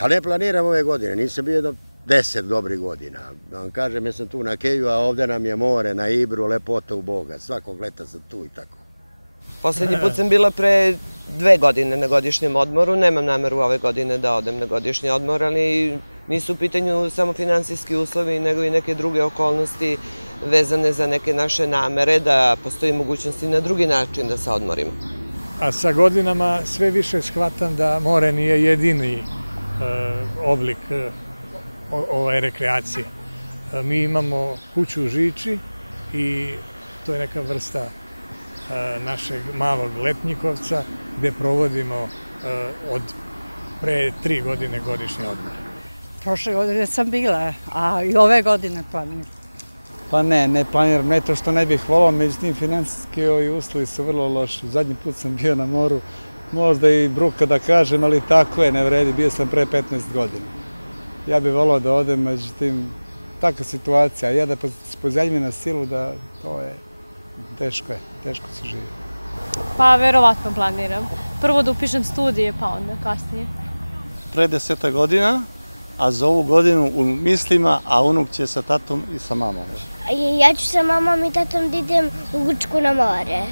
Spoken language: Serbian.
Ali ne planiram ove godine, nisam bio do 10 dobrih godina. Da vam kažem, ja sam tu na Keju, a ovde nam je more, na Ibru, lepota u Boga. Svakog leta sam tu i tako. Poslednji put sam bila pre 2 godine na godišnjem odmoru. Nemam nameru ove godine da odem na godišnji odmor, ali nisu u pitanju samo finansijski uslovi, nego i neke druge okolnosti vezane za neke naše namere, da postoji mogućnost i na drugi način da se odmorimo. A sa godinama sve više shvatam da more nije jedini oblik ove rekreacije. Mi imamo kuću u Žiči i to je neka vrsta našeg malog Letnjikovca gde provodimo od pre 3 godine godišnji odmor. Prošle godine sam bila, a i ove godine planiram. Pa ne planiram, ne to što ne bih volao, međutim finansijski uslovi su vrlo loši. Zadnji put sam bio na moru, možda i bruka da kažem, ali tako je, ne vredi, bio sam pre 15 godina. Ja bih volao da odem, međutim, takva situacija, ja da pozajmim na silu, da to je teško se živi. Pa verovatno planiram. Prvo da upišem studije, pa onda kasnije. Pre 10 godina, a za ovu godinu u mislima, a unuk će sa tatom i sa mamom. Ja ću sa mamom i tatom da idem u Grčku na more.